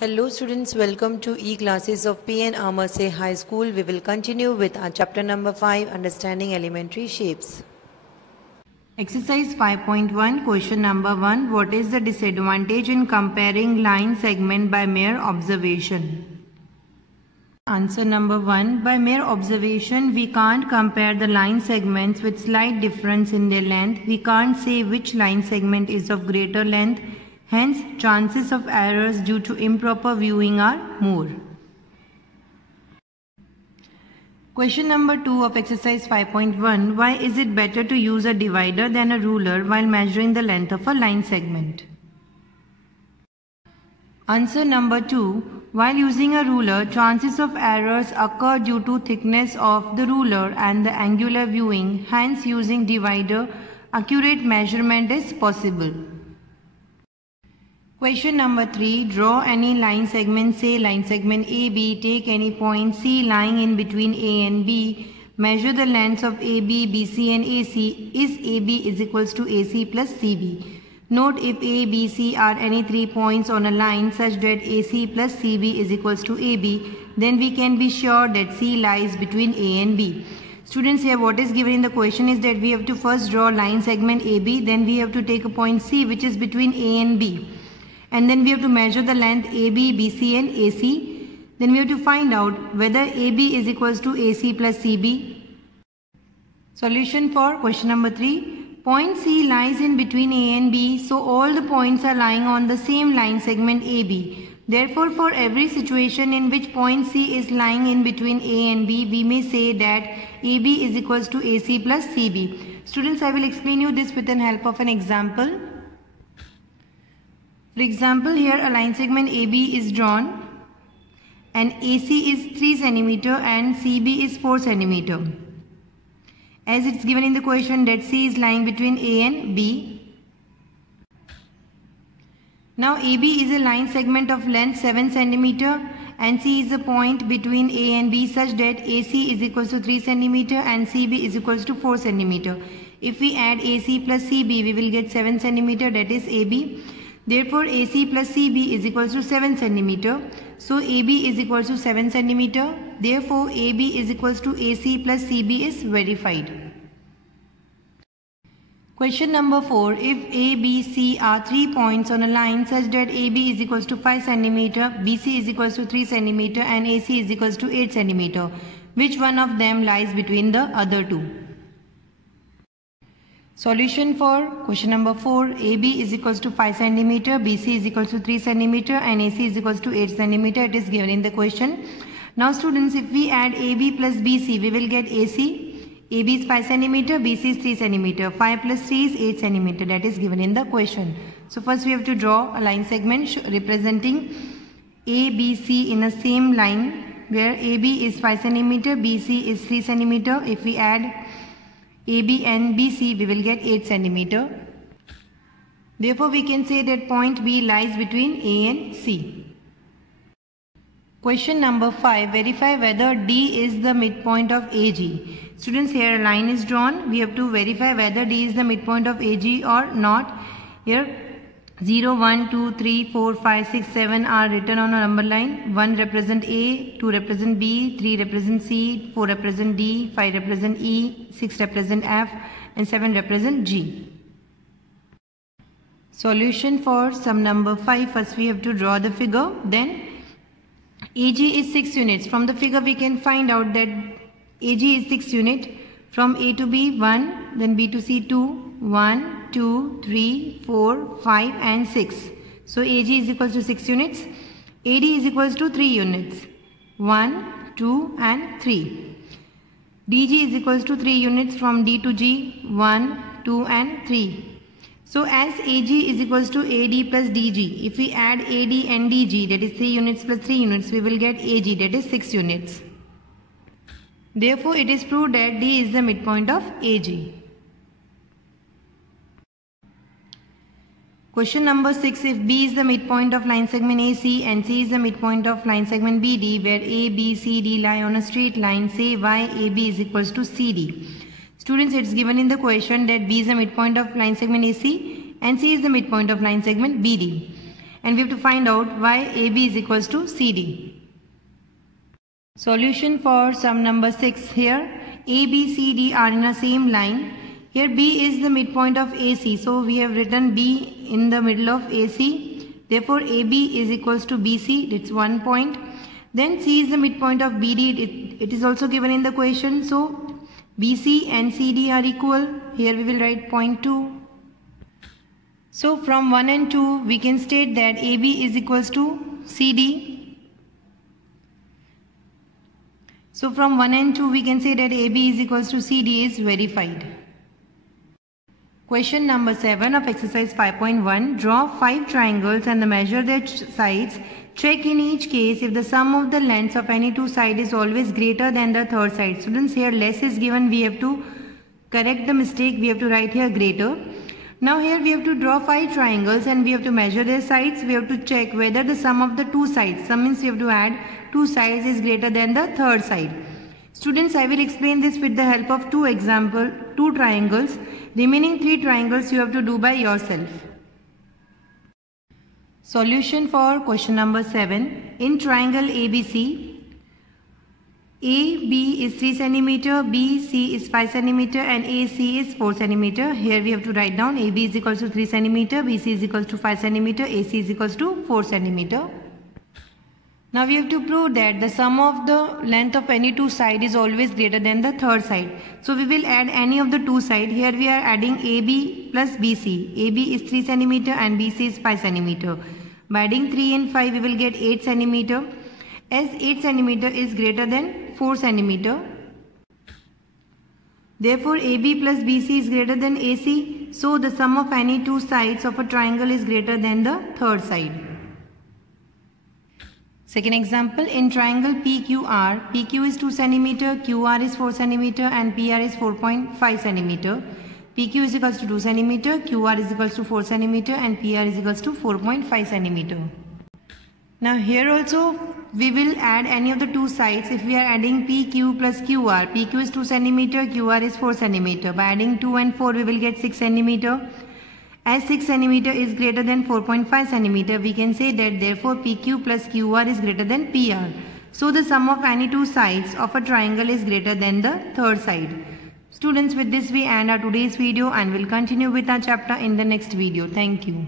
Hello students, welcome to e-classes of P.N. Amarse High School. We will continue with our chapter number 5, Understanding Elementary Shapes. Exercise 5.1, question number 1. What is the disadvantage in comparing line segment by mere observation? Answer number 1. By mere observation, we can't compare the line segments with slight difference in their length. We can't say which line segment is of greater length. Hence, chances of errors due to improper viewing are more. Question number 2 of exercise 5.1. Why is it better to use a divider than a ruler while measuring the length of a line segment? Answer number 2. While using a ruler, chances of errors occur due to thickness of the ruler and the angular viewing. Hence, using divider, accurate measurement is possible. Question number 3. Draw any line segment, say line segment AB. Take any point C lying in between A and B. Measure the lengths of AB, BC and AC. Is AB is equals to AC plus CB. Note if A, B, C are any 3 points on a line such that AC plus CB is equals to AB, then we can be sure that C lies between A and B. Students, here what is given in the question is that we have to first draw line segment AB, then we have to take a point C which is between A and B. And then we have to measure the length AB, BC and AC. Then we have to find out whether AB is equals to AC plus CB. Solution for question number 3. Point C lies in between A and B, so all the points are lying on the same line segment AB. Therefore, for every situation in which point C is lying in between A and B, we may say that AB is equals to AC plus CB. Students, I will explain you this with the help of an example. For example, here a line segment AB is drawn and AC is 3 cm and CB is 4 cm. As it's given in the question that C is lying between A and B. Now AB is a line segment of length 7 cm and C is a point between A and B such that AC is equals to 3 cm and CB is equals to 4 cm. If we add AC plus CB, we will get 7 cm, that is AB. Therefore, AC plus CB is equals to 7 cm. So, AB is equals to 7 cm. Therefore, AB is equals to AC plus CB is verified. Question number 4. If A, B, C are 3 points on a line such that AB is equals to 5 cm, BC is equals to 3 cm and AC is equals to 8 cm, which one of them lies between the other two? Solution for question number 4. AB is equals to 5 cm, BC is equals to 3 cm and AC is equals to 8 cm. It is given in the question. Now students, if we add AB plus BC, we will get AC. AB is 5 cm, BC is 3 cm. 5 plus 3 is 8 cm. That is given in the question. So first we have to draw a line segment representing ABC in a same line where AB is 5 cm, BC is 3 cm. If we add AB and BC, we will get 8 cm. Therefore, we can say that point B lies between A and C. Question number 5. Verify whether D is the midpoint of AG. Students, here a line is drawn. We have to verify whether D is the midpoint of AG or not. Here 0, 1, 2, 3, 4, 5, 6, 7 are written on a number line. 1 represent A, 2 represent B, 3 represent C, 4 represent D, 5 represent E, 6 represent F and 7 represent G. Solution for sum number 5. First we have to draw the figure. Then AG is 6 units. From the figure we can find out that AG is 6 units. From A to B 1, then B to C 2, 1, 2, 3, 4, 5 and 6. So AG is equals to 6 units. AD is equals to 3 units. 1, 2 and 3. DG is equals to 3 units from D to G. 1, 2 and 3. So as AG is equals to AD plus DG, if we add AD and DG, that is 3 units plus 3 units, we will get AG, that is 6 units. Therefore, it is proved that D is the midpoint of AG. Question number 6. If B is the midpoint of line segment AC and C is the midpoint of line segment BD, where A, B, C, D lie on a straight line, say YAB is equals to CD. Students, it is given in the question that B is the midpoint of line segment AC and C is the midpoint of line segment BD. and we have to find out why AB is equals to CD. Solution for sum number 6. Here A, B, C, D are in the same line. Here B is the midpoint of AC, so we have written B in the middle of AC. Therefore AB is equals to BC, it's 1 point. Then C is the midpoint of BD, it is also given in the question. So BC and CD are equal. Here we will write 0.2. So from 1 and 2 we can state that AB is equals to CD. So from 1 and 2 we can say that AB is equals to CD is verified. Question number 7 of exercise 5.1. Draw 5 triangles and measure their sides. Check in each case if the sum of the lengths of any two sides is always greater than the third side. Students, here less is given. We have to correct the mistake. We have to write here greater. Now here we have to draw 5 triangles and we have to measure their sides. We have to check whether the sum of the two sides, sum means we have to add two sides, is greater than the third side. Students, I will explain this with the help of two triangles. Remaining 3 triangles you have to do by yourself. Solution for question number 7. In triangle ABC, AB is 3 cm, BC is 5 cm and AC is 4 cm. Here we have to write down AB is equals to 3 cm, BC is equals to 5 cm, AC is equals to 4 cm. Now we have to prove that the sum of the length of any two side is always greater than the third side. So we will add any of the two side. Here we are adding AB plus BC. AB is 3 cm and BC is 5 cm. By adding 3 and 5 we will get 8 cm. As 8 cm is greater than 4 cm. Therefore AB plus BC is greater than AC. So the sum of any two sides of a triangle is greater than the third side. Second example, in triangle PQR, PQ is 2 cm, QR is 4 cm and PR is 4.5 cm. PQ is equals to 2 cm, QR is equals to 4 cm and PR is equals to 4.5 cm. Now here also we will add any of the two sides. If we are adding PQ plus QR, PQ is 2 cm, QR is 4 cm. By adding 2 and 4 we will get 6 cm. As 6 cm is greater than 4.5 cm, we can say that therefore PQ plus QR is greater than PR. So the sum of any two sides of a triangle is greater than the third side. Students, with this we end our today's video and will continue with our chapter in the next video. Thank you.